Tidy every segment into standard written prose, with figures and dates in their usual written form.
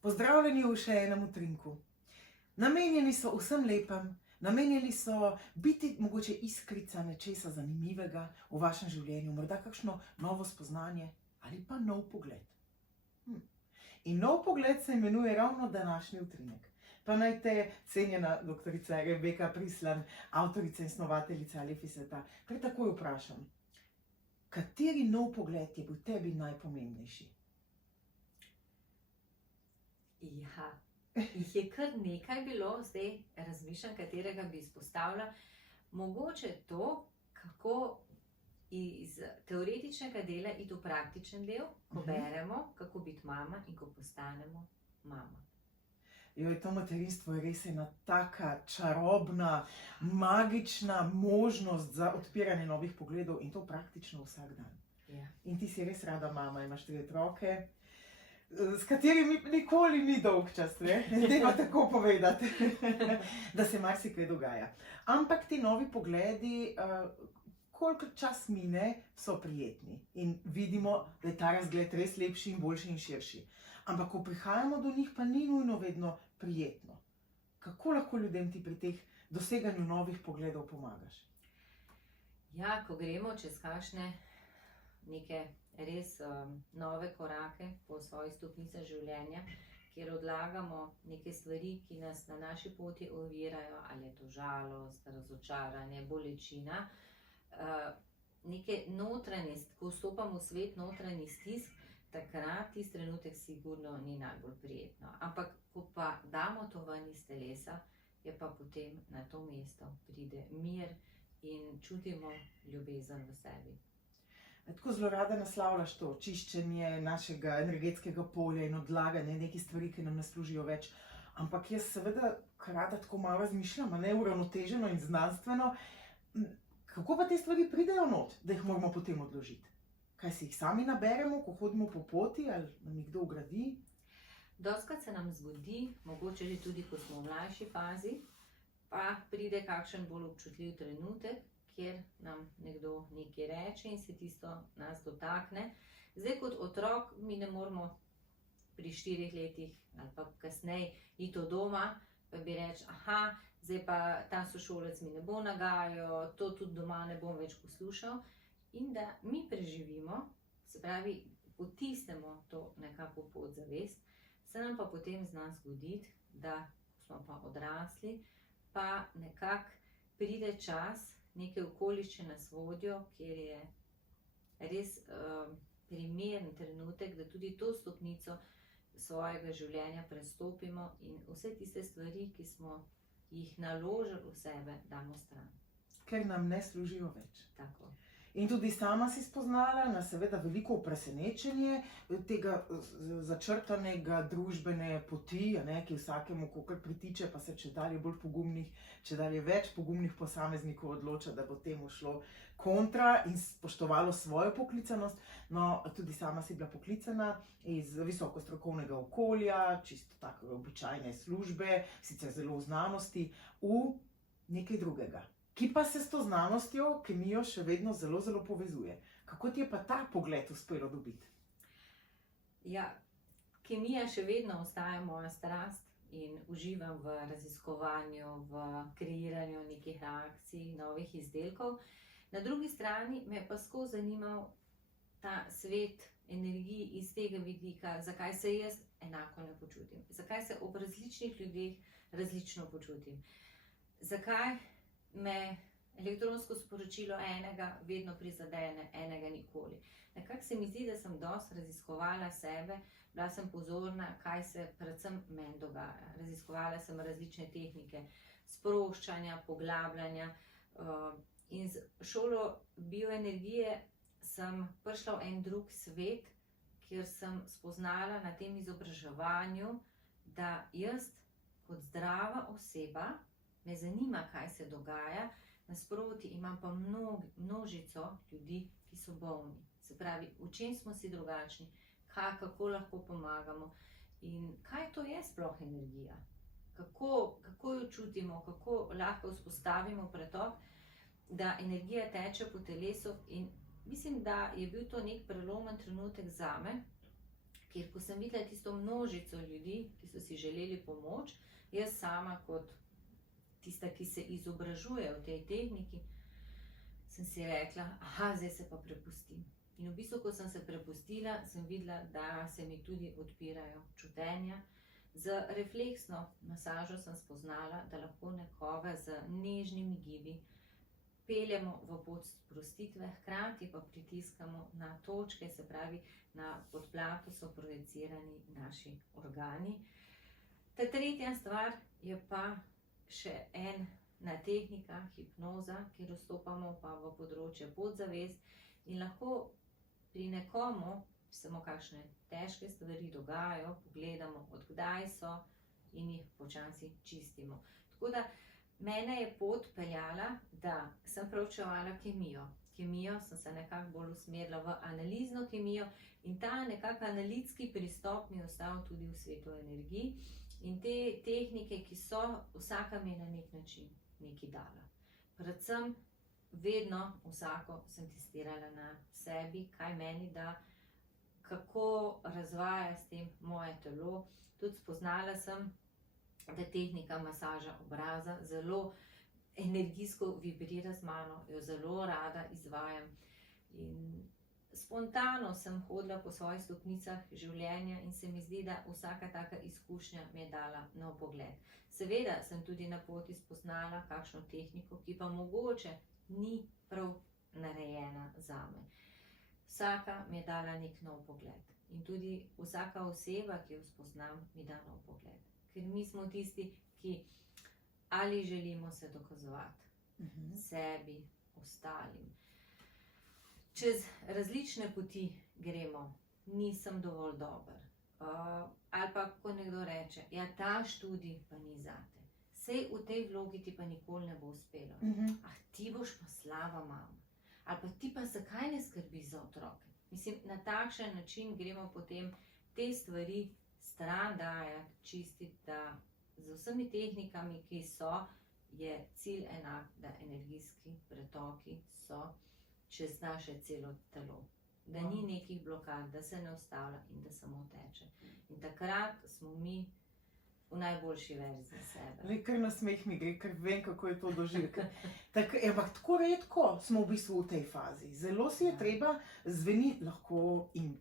Pozdravljeni v še enem utrinku. Namenjeni so vsem lepem, namenjeni so biti mogoče iskrica nečesa zanimivega v vašem življenju, morda kakšno novo spoznanje ali pa nov pogled. In nov pogled se imenuje ravno današnji utrinek. Pa naj te cenjena doktorica Rebeka Prislan, avtorica in snovateljica Alefiseta, kar takoj vprašam. Kateri nov pogled je bil tebi najpomembnejši? Ja, jih je kar nekaj bilo, zdaj razmišljam, katerega bi izpostavila. Mogoče to, kako iz teoretičnega dela iti v praktičen del, ko beremo, kako biti mama in ko postanemo mama. To materinstvo je res ena taka čarobna, magična možnost za odpiranje novih pogledov in to praktično vsak dan. Ja. In ti si res rada mama, imaš 3 otroke, s katerimi nikoli ni dolg čas, ne? Dajmo tako povedati, da se marsikaj dogaja. Ampak ti novi pogledi, koliko čas mine, so prijetni in vidimo, da je ta razgled res lepši in boljši in širši. Ampak ko prihajamo do njih, pa ni nujno vedno prijetno. Kako lahko ljudem ti pri teh doseganju novih pogledov pomagaš? Ja, ko gremo čez kakšne neke res nove korake po svoji stopnici življenja, kjer odlagamo neke stvari, ki nas na naši poti ovirajo, ali je to žalost, razočaranje, bolečina, neke notranjosti, ko vstopamo v svet notranjih stisk, takrat tisti trenutek sigurno ni najbolj prijetno. Ampak ko pa damo to ven iz telesa, je pa potem na to mesto pride mir in čutimo ljubezen v sebi. Tako zelo rada naslavljaš to čiščenje našega energetskega polja in odlaganje nekih stvari, ki nam ne služijo več. Ampak jaz seveda rada tako malo razmišljam, uravnoteženo in znanstveno, kako pa te stvari pridejo not, da jih moramo potem odložiti? Kaj si jih sami naberemo, ko hodimo po poti, ali nam jih kdo vgradi? Dostikrat se nam zgodi, mogoče že tudi, ko smo v mlajši fazi, pa pride kakšen bolj občutljiv trenutek, kjer nam nekdo nekaj reče in se tisto nas dotakne. Zdaj kot otrok mi ne moremo pri 4 letih ali pa kasneje iti od doma, pa bi reči, zdaj pa ta sošolec mi ne bo nagajal, to tudi doma ne bom več poslušal. In da mi preživimo, se pravi, potisnemo to nekako podzavest, se nam pa potem zna zgoditi, da smo pa odrasli, pa nekako pride čas, neke okoliščine nas vodijo, kjer je res primeren trenutek, da tudi to stopnico svojega življenja prestopimo in vse tiste stvari, ki smo jih naložili v sebe, damo stran. Ker nam ne služijo več. Tako. In tudi sama si spoznala na seveda veliko presenečenje tega začrtanega družbene poti, ki vsakemu kakor pritiče, pa se čedalje bolj pogumnih, čedalje več pogumnih posameznikov odloča, da bo temu šlo kontra in spoštovalo svojo poklicanost. No, tudi sama si bila poklicana iz visoko strokovnega okolja, čisto tako običajne službe, sicer zelo v znanosti, v nekaj drugega. Ki pa se s to znanostjo, kemijo še vedno zelo, zelo povezuje. Kako ti je pa ta pogled uspelo dobiti? Ja, kemija še vedno ostaja moja strast in uživam v raziskovanju, v kreiranju nekih reakcij, novih izdelkov. Na drugi strani me je pa skozi zanimal ta svet energij iz tega vidika, zakaj se jaz enako ne počutim, zakaj se ob različnih ljudeh različno počutim, zakaj me elektronsko sporočilo enega vedno prizadene, enega nikoli. Nekako se mi zdi, da sem dosti raziskovala sebe, bila sem pozorna, kaj se predvsem meni dogaja. Raziskovala sem različne tehnike sproščanja, poglabljanja in z šolo bioenergije sem prišla v en drug svet, kjer sem spoznala na tem izobraževanju, da jaz kot zdrava oseba me zanima, kaj se dogaja, nasproti imam pa množico ljudi, ki so bolni. Se pravi, v čem smo si drugačni, kako lahko pomagamo in kaj to je sploh energija. Kako jo čutimo, kako lahko vzpostavimo pretok, da energija teče po telesu in mislim, da je bil to nek prelomen trenutek zame, Ker ko sem videla tisto množico ljudi, ki so si želeli pomoč, jaz sama kot tista, ki se izobražuje v tej tehniki, sem si rekla, aha, zdaj se pa prepustim. In v bistvu, ko sem se prepustila, sem videla, da se mi tudi odpirajo čutenja. Z refleksno masažo sem spoznala, da lahko nekoga z nežnimi gibi peljemo v pot sprostitve, hkrati pa pritiskamo na točke, se pravi, na podplatu so projicirani naši organi. Ta tretja stvar je pa še ena tehnika, hipnoza, kjer vstopamo pa v področje podzavest in lahko pri nekomu samo kakšne težke stvari dogajajo, pogledamo, od kdaj so in jih počasi čistimo. Tako da mene je pot peljala, da sem preučevala kemijo. Kemijo sem se nekako bolj usmerila v analizno kemijo in ta nekako analitski pristop mi je ostal tudi v svetu energij. In te tehnike, ki so, vsaka mi je na nek način nekaj dala. Predvsem vedno vsako sem testirala na sebi, kaj meni da, kako razvaja s tem moje telo. Tudi spoznala sem, da tehnika masaža obraza zelo energijsko vibrira z mano, jo zelo rada izvajam. In spontano sem hodila po svojih stopnicah življenja in se mi zdi, da vsaka taka izkušnja mi je dala nov pogled. Seveda sem tudi na poti spoznala kakšno tehniko, ki pa mogoče ni prav narejena zame. Vsaka mi je dala nek nov pogled. In tudi vsaka oseba, ki jo spoznam, mi da nov pogled. Ker mi smo tisti, ki ali želimo se dokazovati sebi, ostalim. Čez različne poti gremo, nisem dovolj dober. Ali pa, ko nekdo reče, ja, ta študij pa ni zate. Sej v tej vlogi ti pa nikoli ne bo uspelo. Ah, ti boš pa slaba mama. Ali pa ti pa zakaj ne skrbi za otroke. Mislim, na takšen način gremo potem te stvari stran dajati, čistiti, da z vsemi tehnikami, ki so, je cilj enak, da energijski pretoki so čez naše celo telo. Da ni nekih blokad, da se ne ustavlja in da samo teče. In takrat smo mi v najboljši verziji sebe. Le, kar na smeh mi gre, ker vem, kako je to doživeti. Ampak tako redko smo v bistvu v tej fazi. Zelo si je treba, zveni lahko in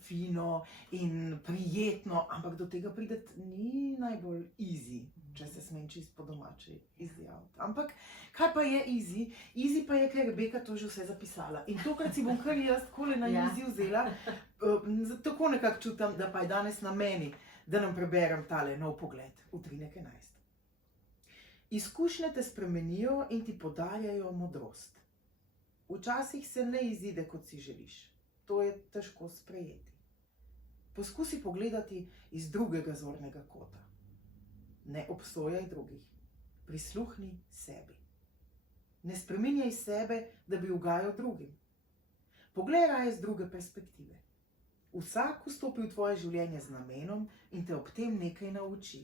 fino in prijetno, ampak do tega prideti ni najbolj easy, če se smem čisto po domači izjaviti. Ampak kaj pa je easy? Easy pa je, ker je Rebeka to že vse zapisala. In tokrat si bom kar jaz takole na easy vzela, tako nekako čutim, da pa je danes na meni, da nam preberem tale nov pogled v Utrinek 11. Izkušnje te spremenijo in ti podarjajo modrost. Včasih se ne izide, kot si želiš. To je težko sprejeti. Poskusi pogledati iz drugega zornega kota. Ne obsojaj drugih. Prisluhni sebi. Ne spreminjaj sebe, da bi ugajal drugim. Poglej raje z druge perspektive. Vsak vstopi v tvoje življenje z namenom in te ob tem nekaj nauči.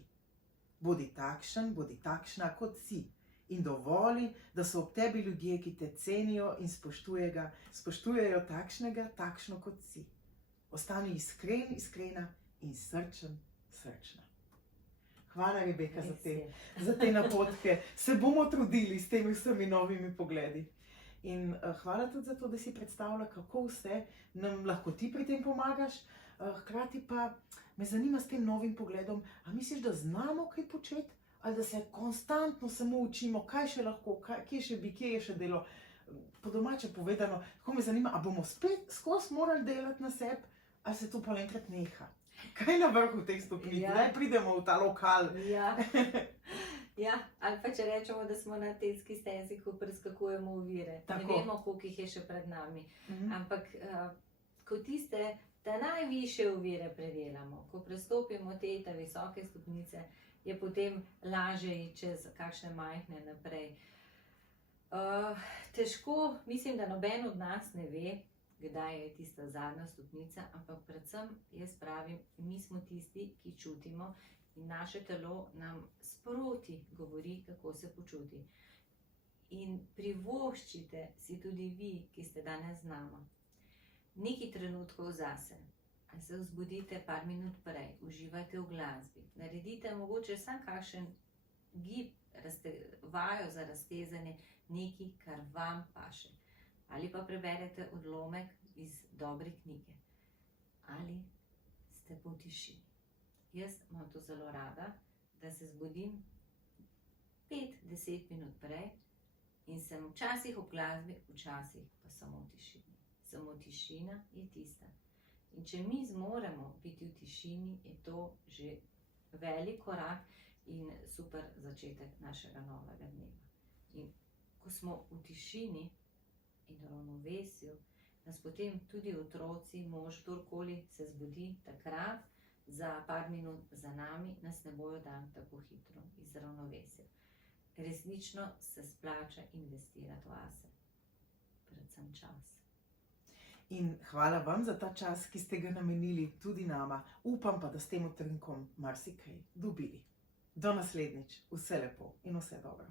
Bodi takšen, bodi takšna, kot si. In dovoli, da so ob tebi ljudje, ki te cenijo in spoštujejo takšnega, takšno, kot si. Ostani iskren, iskrena in srčen, srčna. Hvala, Rebeka, za te napotke. Se bomo trudili s temi vsemi novimi pogledi. In hvala tudi za to, da si predstavlja, kako vse nam lahko ti pri tem pomagaš. Hkrati pa me zanima s tem novim pogledom, a misliš, da znamo kaj početi? Ali da se konstantno samo učimo, kaj še lahko, kje še bi, kje je še delo? Po domače povedano, tako me zanima, a bomo spet skozi morali delati na sebi, ali se to pa enkrat neha? Kaj je na vrhu teh stopnic? Kdaj pridemo v ta lokal? Ja, ali pa če rečemo, da smo na teski stezi, ko preskakujemo ovire. Ne vemo, koliko jih je še pred nami. Ampak ko tiste najvišje ovire predelamo, ko prestopimo te visoke stopnice, je potem lažje iti čez kakšne majhne naprej. Težko, mislim, da noben od nas ne ve, kdaj je tista zadnja stopnica, ampak predvsem jaz pravim, mi smo tisti, ki čutimo in naše telo nam sproti govori, kako se počuti. In privoščite si tudi vi, ki ste danes z nama, nekaj trenutkov zase. Ali se vzbudite par minut prej, uživajte v glasbi, naredite mogoče samo kakšen gib, vajo za raztezanje, nekaj, kar vam paše. Ali pa preberete odlomek iz dobre knjige. Ali ste pa v tišini. Jaz imam to zelo rada, da se zbudim 5-10 minut prej in sem včasih v glasbi, včasih pa samo v tišini. Samo tišina je tista. In če mi zmoremo biti v tišini, je to že velik korak in super začetek našega novega dneva. In ko smo v tišini in ravnovesju, nas potem tudi otroci, mož, kdorkoli se zbudi takrat, za par minut za nami, nas ne bojo dan tako hitro iz ravnovesja. Resnično se splača investirati vase, predvsem čas. In hvala vam za ta čas, ki ste ga namenili tudi nama. Upam pa, da s tem utrinkom marsikaj dobili. Do naslednjič, vse lepo in vse dobro.